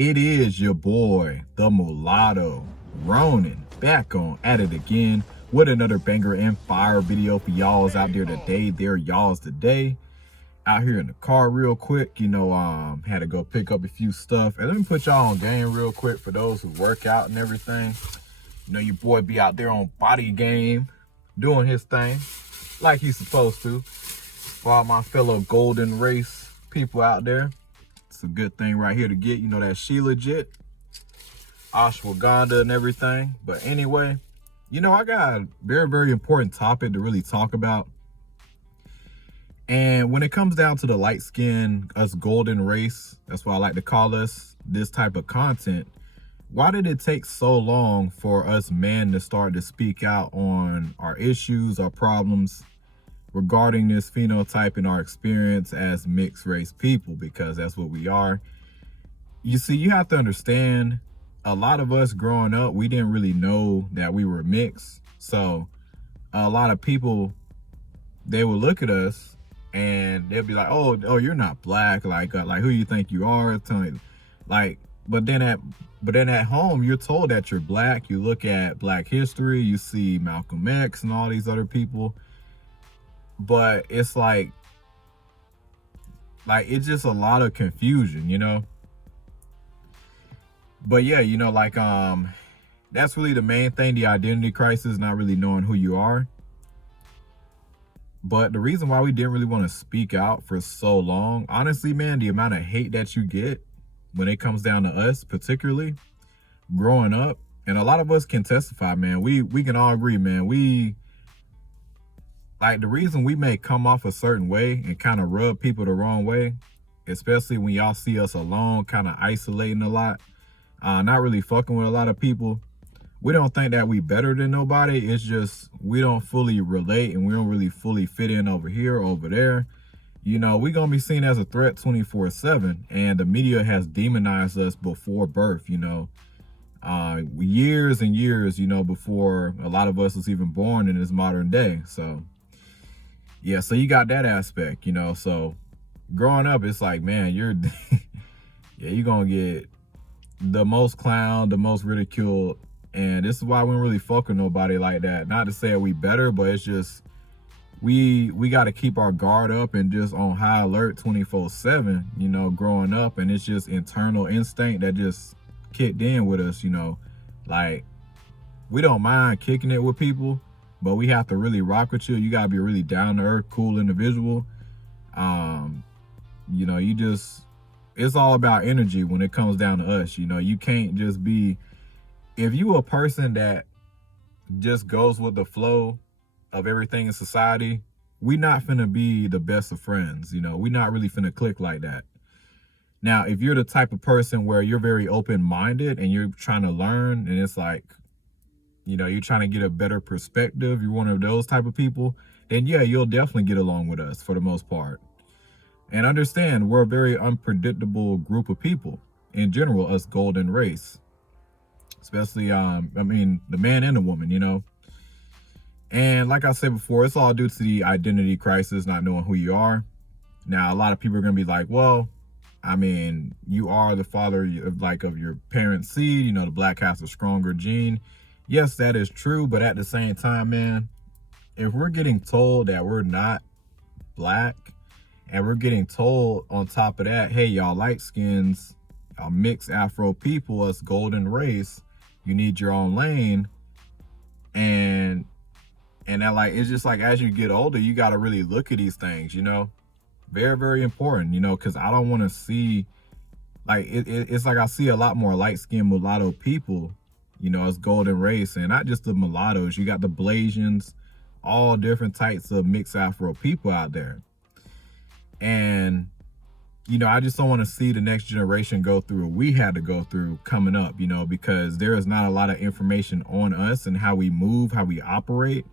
It is your boy, the Mulatto, Ronin, back on at it again with another banger and fire video for y'all's out there today. There y'all's today. Out here in the car real quick, had to go pick up a few stuff. And let me put y'all on game real quick for those who work out and everything. Your boy be out there on body game, doing his thing like he's supposed to. For all my fellow golden race people out there, it's a good thing right here to get, that she legit, ashwagandha and everything. But anyway, I got a very, very important topic to really talk about. And when it comes down to the light skin, us golden race, that's what I like to call us, this type of content, why did it take so long for us men to start to speak out on our issues, our problems regarding this phenotype and our experience as mixed race people? Because that's what we are. You see, you have to understand, a lot of us growing up, we didn't really know that we were mixed. So a lot of people, they would look at us and they'll be like, oh, you're not black. Like who you think you are? But then at home, you're told that you're black. You look at Black history, you see Malcolm X and all these other people. But it's like it's just a lot of confusion, But yeah, that's really the main thing, the identity crisis, not really knowing who you are. But the reason why we didn't really want to speak out for so long, honestly, man, the amount of hate that you get when it comes down to us, particularly growing up, and a lot of us can testify, man, we can all agree, man, the reason we may come off a certain way and kind of rub people the wrong way, especially when y'all see us alone, kind of isolating a lot, not really fucking with a lot of people. We don't think that we better than nobody. It's just we don't fully relate and we don't really fully fit in over here, over there. We're going to be seen as a threat 24/7, and the media has demonized us before birth, years and years, before a lot of us was even born in this modern day. So yeah, so you got that aspect, so growing up, it's like, man, you're going to get the most clowned, the most ridiculed. And this is why we don't really fuck with nobody like that. Not to say that we better, but it's just, we got to keep our guard up and just on high alert 24/7, growing up. And it's just internal instinct that just kicked in with us, we don't mind kicking it with people, but we have to really rock with you. You got to be a really down to earth, cool individual. It's all about energy when it comes down to us. You can't just be, if you a person that just goes with the flow of everything in society, we not finna be the best of friends. We not really finna click like that. Now, if you're the type of person where you're very open-minded and you're trying to learn, and it's like, you're trying to get a better perspective, you're one of those type of people, then yeah, you'll definitely get along with us for the most part. And understand, we're a very unpredictable group of people in general, us golden race. Especially, the man and the woman, And like I said before, it's all due to the identity crisis, not knowing who you are. Now, a lot of people are going to be like, well, you are the father of your parents' seed. The black has a stronger gene. Yes, that is true. But at the same time, man, if we're getting told that we're not black, and we're getting told on top of that, hey, y'all light skins, y'all mixed Afro people, us golden race, you need your own lane. And that, it's just as you get older, you got to really look at these things, very, very important, because I don't want to see, it's I see a lot more light-skinned mulatto people, as golden race, and not just the mulattoes. You got the Blasians, all different types of mixed Afro people out there. And, I just don't want to see the next generation go through what we had to go through coming up, because there is not a lot of information on us and how we move, how we operate,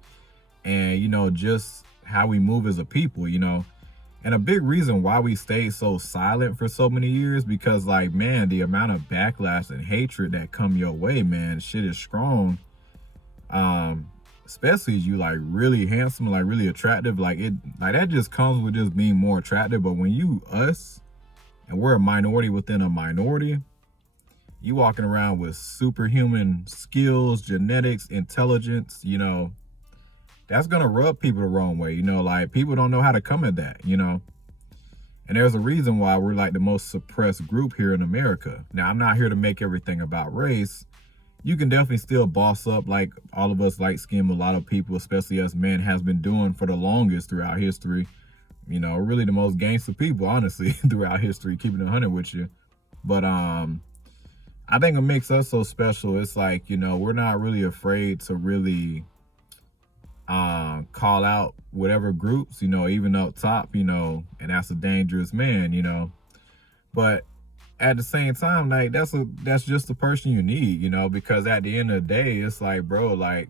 and, just how we move as a people, And a big reason why we stayed so silent for so many years, because man, the amount of backlash and hatred that come your way, man, shit is strong. Especially as you really handsome, really attractive, that just comes with just being more attractive. But when you us and we're a minority within a minority, you walking around with superhuman skills, genetics, intelligence, you know, that's going to rub people the wrong way. You know, like people don't know how to come at that, you know. And there's a reason why we're like the most suppressed group here in America. Now, I'm not here to make everything about race. You can definitely still boss up like all of us light-skinned mulatto people, especially us men, has been doing for the longest throughout history. You know, really the most gangster people, honestly, throughout history, keeping it 100 with you. But I think what makes us so special, it's like, you know, we're not really afraid to really call out whatever groups, you know, even up top, you know, and that's a dangerous man, you know. But at the same time, like that's just the person you need, you know, because at the end of the day, it's like, bro, like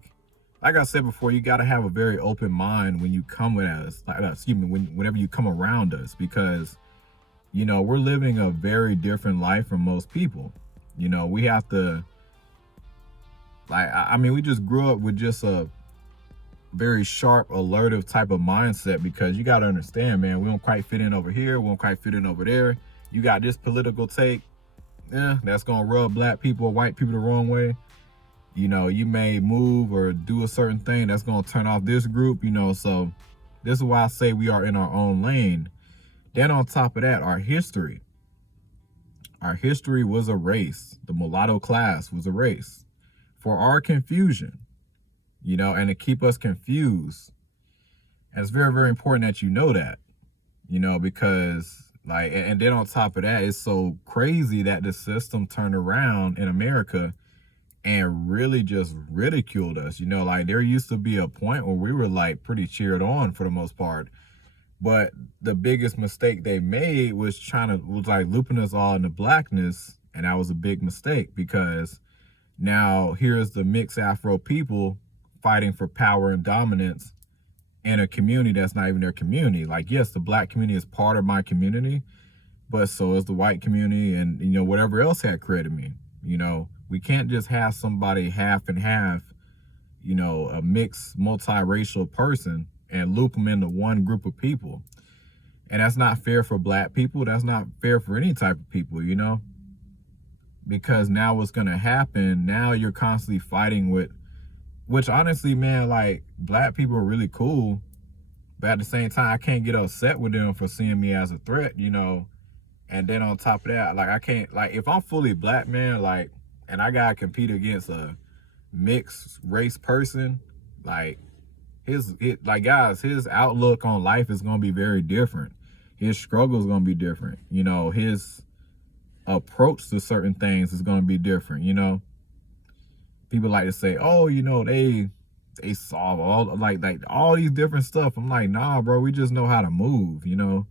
I said before, you got to have a very open mind when you come with us, like, excuse me, whenever you come around us, because, you know, we're living a very different life from most people. You know, we have to, like, I mean, we just grew up with just a very sharp, alertive type of mindset, because you got to understand, man, we don't quite fit in over here, we don't quite fit in over there. You got this political take, yeah, that's gonna rub black people or white people the wrong way. You know, you may move or do a certain thing that's gonna turn off this group, you know. So this is why I say we are in our own lane. Then on top of that, our history was a race. The mulatto class was a race for our confusion, you know, and to keep us confused. And it's very, very important that you know that, you know, because like, and then on top of that, it's so crazy that the system turned around in America and really just ridiculed us. You know, like there used to be a point where we were like pretty cheered on for the most part. But the biggest mistake they made was like looping us all into blackness. And that was a big mistake, because now here's the mixed Afro people fighting for power and dominance in a community that's not even their community. Like, yes, the black community is part of my community, but so is the white community and, you know, whatever else had created me. You know, we can't just have somebody half and half, you know, a mixed multiracial person and loop them into one group of people. And that's not fair for black people. That's not fair for any type of people, you know, because now what's going to happen, now you're constantly fighting with, which honestly, man, like black people are really cool, but at the same time, I can't get upset with them for seeing me as a threat, you know. And then on top of that, like I can't, like if I'm fully black, man, like, and I gotta compete against a mixed race person, like guys, his outlook on life is gonna be very different. His struggle is gonna be different. You know, his approach to certain things is gonna be different, you know. People like to say, oh, you know, they solve all like all these different stuff. I'm like, nah, bro, we just know how to move, you know.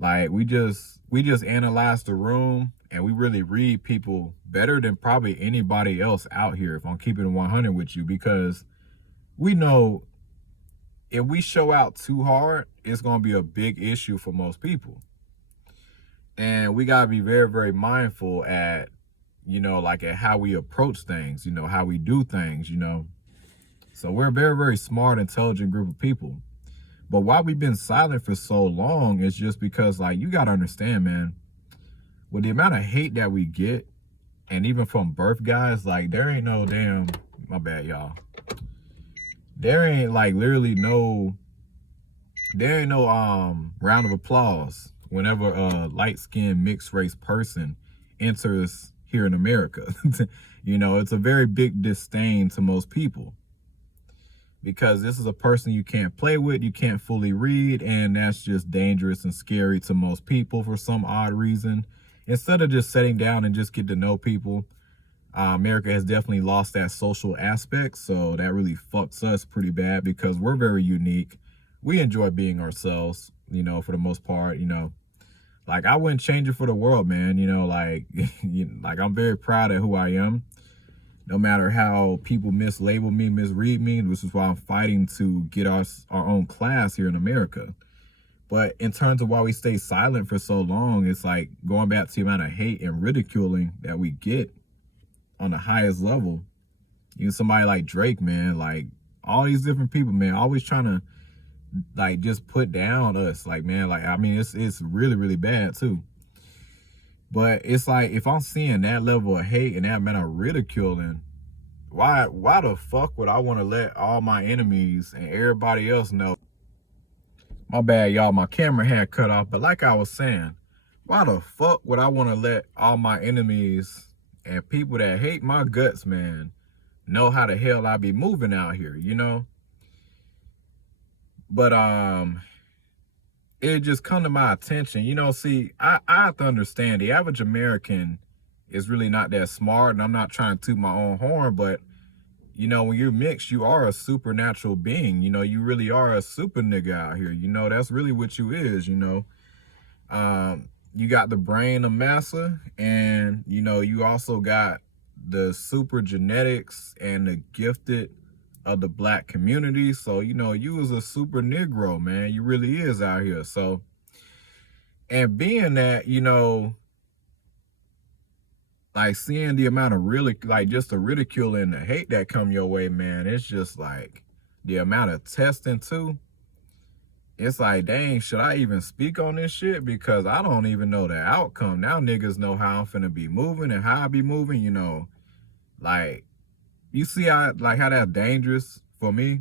Like we just analyze the room, and we really read people better than probably anybody else out here, if I'm keeping it 100 with you, because we know if we show out too hard, it's going to be a big issue for most people. And we got to be very, very mindful at, you know, like at how we approach things, you know, how we do things, you know. So we're a very, very smart, intelligent group of people. But why we've been silent for so long is just because, like, you got to understand, man, with the amount of hate that we get, and even from birth guys, like, there ain't no damn, my bad, y'all. There ain't, like, literally no, there ain't no round of applause whenever a light-skinned mixed-race person enters here in America. You know, it's a very big disdain to most people, because this is a person you can't play with, you can't fully read, and that's just dangerous and scary to most people for some odd reason. Instead of just sitting down and just get to know people, America has definitely lost that social aspect, so that really fucks us pretty bad, because we're very unique. We enjoy being ourselves, you know, for the most part, you know. Like, I wouldn't change it for the world, man, you know, like, like I'm very proud of who I am. No matter how people mislabel me, misread me, which is why I'm fighting to get our own class here in America. But in terms of why we stay silent for so long, it's like going back to the amount of hate and ridiculing that we get on the highest level. You know, somebody like Drake, man, like all these different people, man, always trying to like just put down us. Like, man, like, I mean, it's really, really bad too. But it's like, if I'm seeing that level of hate and that amount of ridiculing, why the fuck would I want to let all my enemies and everybody else know? My bad, y'all, my camera had cut off. But like I was saying, why the fuck would I want to let all my enemies and people that hate my guts, man, know how the hell I be moving out here, you know? But it just come to my attention, you know. See, I have to understand the average American is really not that smart, and I'm not trying to toot my own horn, but you know, when you're mixed, you are a supernatural being. You know, you really are a super nigga out here. You know, that's really what you is, you know. You got the brain of massa, and you know, you also got the super genetics and the gifted of the black community. So, you know, you was a super Negro, man. You really is out here. So, and being that, you know, like seeing the amount of really, like just the ridicule and the hate that come your way, man, it's just like the amount of testing too. It's like, dang, should I even speak on this shit? Because I don't even know the outcome. Now niggas know how I'm finna be moving and how I be moving, you know. Like, you see how that's dangerous for me?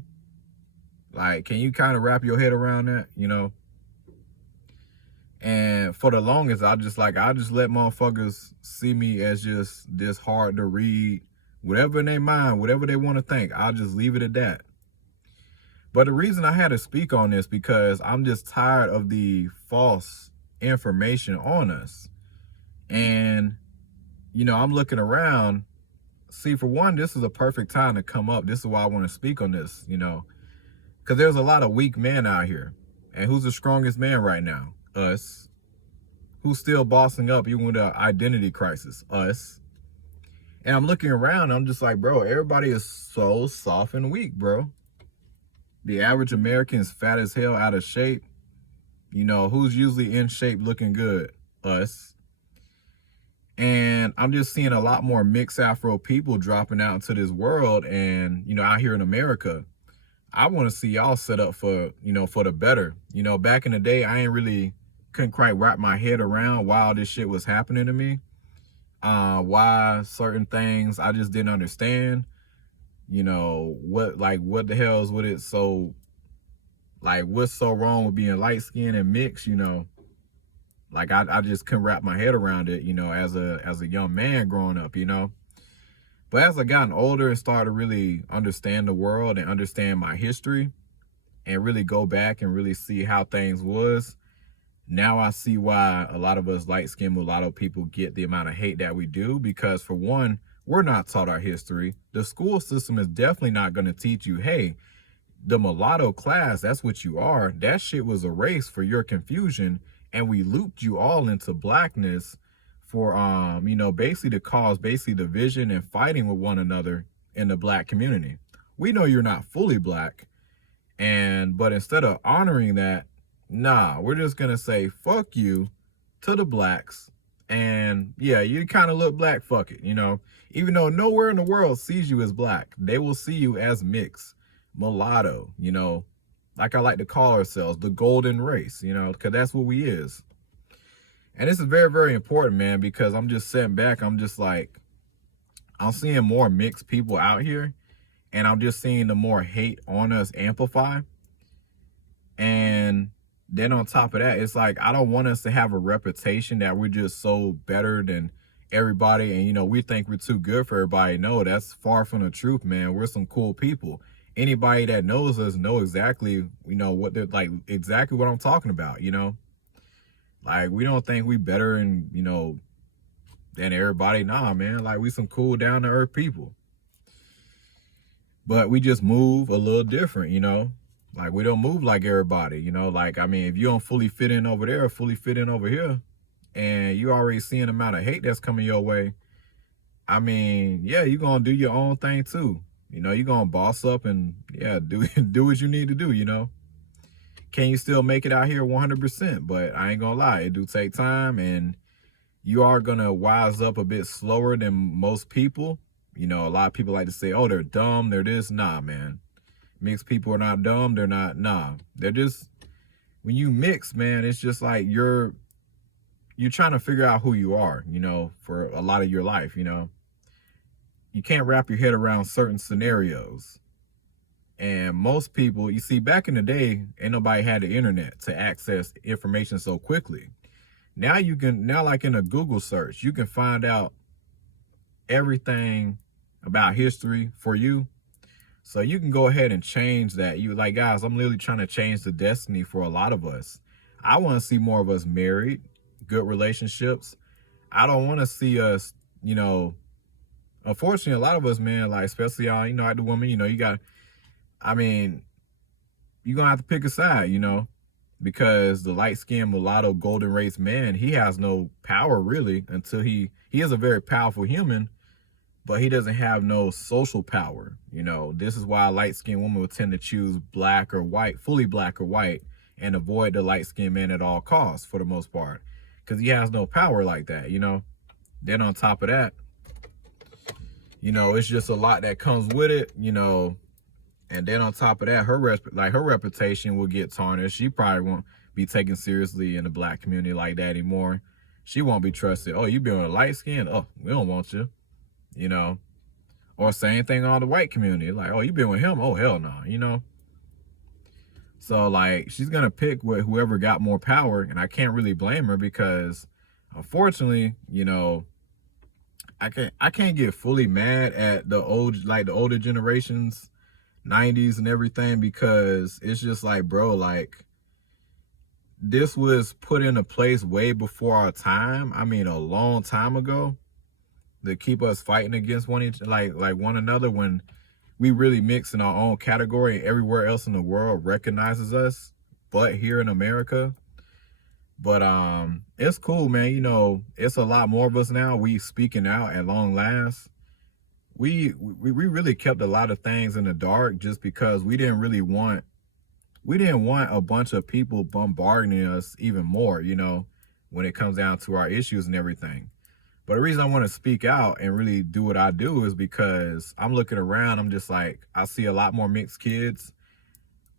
Like, can you kind of wrap your head around that, you know? And for the longest, I just let motherfuckers see me as just this hard to read, whatever in their mind, whatever they want to think. I'll just leave it at that. But the reason I had to speak on this, because I'm just tired of the false information on us. And, you know, I'm looking around. See, for one, this is a perfect time to come up. This is why I want to speak on this, you know, because there's a lot of weak men out here. And who's the strongest man right now? Us. Who's still bossing up even with an identity crisis? Us. And I'm looking around, I'm just like, bro, everybody is so soft and weak, bro. The average American is fat as hell, out of shape. You know, who's usually in shape looking good? Us. And I'm just seeing a lot more mixed Afro people dropping out into this world. And, you know, out here in America, I want to see y'all set up for, you know, for the better. You know, back in the day, couldn't quite wrap my head around why all this shit was happening to me. Why certain things I just didn't understand. You know, what the hell is with it? So, like, what's so wrong with being light skinned and mixed, you know? Like, I just couldn't wrap my head around it, you know, as a young man growing up, you know? But as I gotten older and started to really understand the world and understand my history and really go back and really see how things was, now I see why a lot of us light-skinned mulatto people get the amount of hate that we do. Because for one, we're not taught our history. The school system is definitely not going to teach you, hey, the mulatto class, that's what you are. That shit was erased for your confusion, and we looped you all into blackness for, you know, basically to cause division and fighting with one another in the black community. We know you're not fully black, but instead of honoring that, nah, we're just gonna say fuck you to the blacks. And yeah, you kind of look black, fuck it, you know. Even though nowhere in the world sees you as black, they will see you as mixed, mulatto, you know, like I like to call ourselves, the golden race, you know, because that's what we is. And this is very, very important, man, because I'm just sitting back, I'm just like, I'm seeing more mixed people out here, and I'm just seeing the more hate on us amplify. And then on top of that, it's like, I don't want us to have a reputation that we're just so better than everybody, and, you know, we think we're too good for everybody. No, that's far from the truth, man. We're some cool people. Anybody that knows us know exactly, you know, what they're like, exactly what I'm talking about, you know. Like, we don't think we better and, you know, than everybody. Nah, man, like, we some cool down to earth people. But we just move a little different, you know. Like, we don't move like everybody, you know. Like, I mean, if you don't fully fit in over there, fully fit in over here, and you already seeing the amount of hate that's coming your way, I mean, yeah, you're going to do your own thing too. You know, you're going to boss up and, yeah, do what you need to do, you know. Can you still make it out here 100%? But I ain't going to lie, it do take time, and you are going to wise up a bit slower than most people. You know, a lot of people like to say, oh, they're dumb, they're this. Nah, man. Mixed people are not dumb. They're not, nah. They're just, when you mix, man, it's just like you're you're trying to figure out who you are, for a lot of your life. You can't wrap your head around certain scenarios. And most people, you see, back in the day, ain't nobody had the internet to access information so quickly. Now like in a Google search, you can find out everything about history for you. So you can go ahead and change that. You like, guys, I'm literally trying to change the destiny for a lot of us. I want to see more of us married, good relationships. I don't want to see us, unfortunately, a lot of us, man, like, especially on, like the woman, you're going to have to pick a side, because the light-skinned mulatto golden race man, he has no power really until he is a very powerful human, but he doesn't have no social power. This is why a light-skinned woman would tend to choose black or white, fully black or white, and avoid the light-skinned man at all costs for the most part, because he has no power like that. Then on top of that, it's just a lot that comes with it, and then on top of that, her reputation will get tarnished. She probably won't be taken seriously in the black community like that anymore. She won't be trusted. Oh, you been with a light skin? Oh, we don't want you. Or same thing on the white community. Like, oh, you been with him? Oh, hell no, So, like, she's going to pick with whoever got more power, and I can't really blame her because, unfortunately, I can't get fully mad at the older generations, 90s and everything, because it's just like, bro, like, this was put into place way before our time. I mean, a long time ago, to keep us fighting against one another when we really mix in our own category and everywhere else in the world recognizes us, but here in America. But it's cool, man. It's a lot more of us now. We speaking out at long last. We really kept a lot of things in the dark just because we didn't want a bunch of people bombarding us even more, when it comes down to our issues and everything. But the reason I want to speak out and really do what I do is because I'm looking around, I'm just like, I see a lot more mixed kids.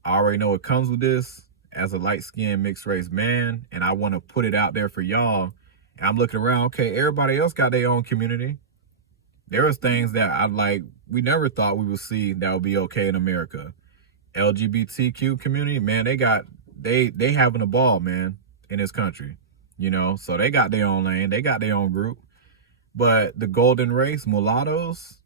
I already know what comes with this as a light-skinned mixed race man, and I want to put it out there for y'all. And I'm looking around, okay, everybody else got their own community. There was things that we never thought we would see that would be okay in America. LGBTQ community, man, they having a ball, man, in this country, so they got their own lane, they got their own group. But the golden race, mulattoes,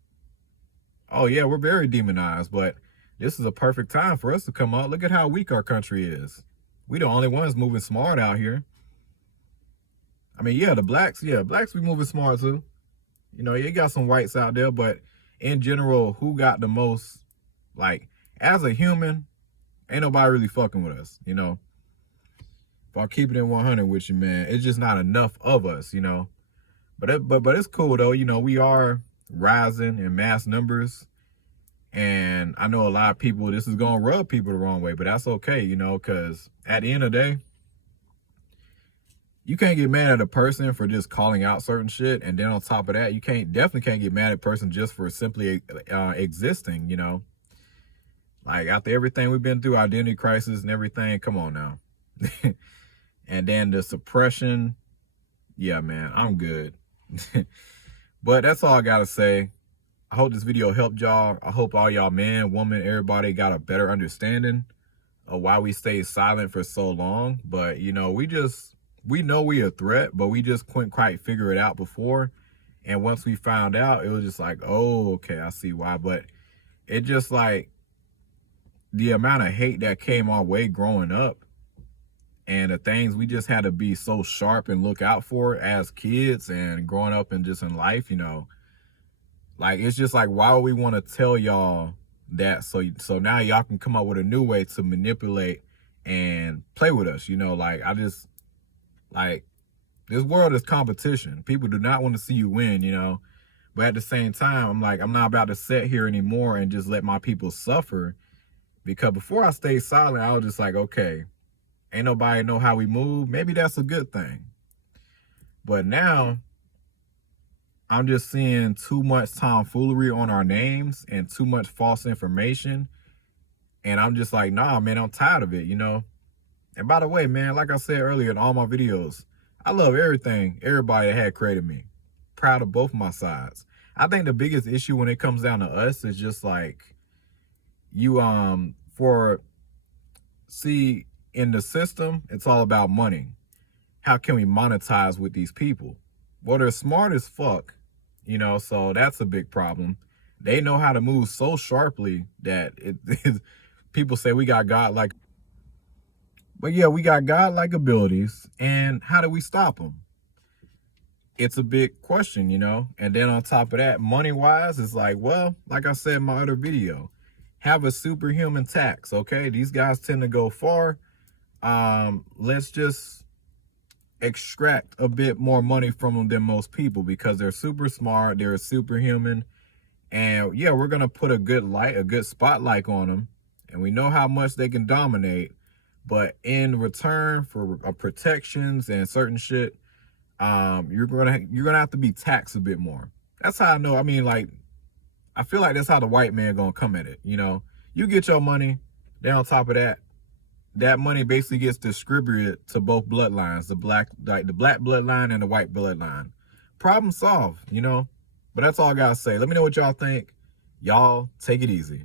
oh yeah, we're very demonized, but this is a perfect time for us to come out. Look at how weak our country is. We the only ones moving smart out here. I mean, yeah, blacks we moving smart too. You got some whites out there, but in general, who got the most, like, as a human, ain't nobody really fucking with us, If I keep it in 100 with you, man, it's just not enough of us, But it's cool though, we are rising in mass numbers, and I know a lot of people, this is gonna rub people the wrong way, but that's okay, because at the end of the day, you can't get mad at a person for just calling out certain shit, and then on top of that, you definitely can't get mad at a person just for simply existing, Like, after everything we've been through, identity crisis and everything, come on now. And then the suppression, yeah, man, I'm good. But that's all I gotta say. I hope this video helped y'all. I hope all y'all, man, woman, everybody got a better understanding of why we stayed silent for so long. But, we know we a threat, but we just couldn't quite figure it out before. And once we found out, it was just like, oh, okay, I see why. But it just like the amount of hate that came our way growing up, and the things we just had to be so sharp and look out for as kids and growing up and just in life, like, it's just like, why would we want to tell y'all that? So now y'all can come up with a new way to manipulate and play with us, like, this world is competition. People do not want to see you win, But at the same time, I'm like, I'm not about to sit here anymore and just let my people suffer. Because before I stayed silent, I was just like, okay, ain't nobody know how we move. Maybe that's a good thing. But now, I'm just seeing too much tomfoolery on our names and too much false information. And I'm just like, nah, man, I'm tired of it, And by the way, man, like I said earlier in all my videos, I love everything, everybody that had created me. Proud of both my sides. I think the biggest issue when it comes down to us is just like you for see in the system, it's all about money. How can we monetize with these people? Well, they're smart as fuck, you know, so that's a big problem. They know how to move so sharply that people say we got God like, but yeah, we got God like abilities. And how do we stop them? It's a big question, you know. And then on top of that, money wise, it's like, well, like I said in my other video, have a superhuman tax. Okay, these guys tend to go far. Let's just extract a bit more money from them than most people because they're super smart, they're superhuman, and yeah, we're gonna put a good spotlight on them, and we know how much they can dominate. But in return for protections and certain shit, you're gonna have to be taxed a bit more. That's how I know. I mean, like, I feel like that's how the white man gonna come at it. You know, you get your money. Then on top of that, that money basically gets distributed to both bloodlines, the black bloodline and the white bloodline. Problem solved, you know. But that's all I gotta say. Let me know what y'all think. Y'all take it easy.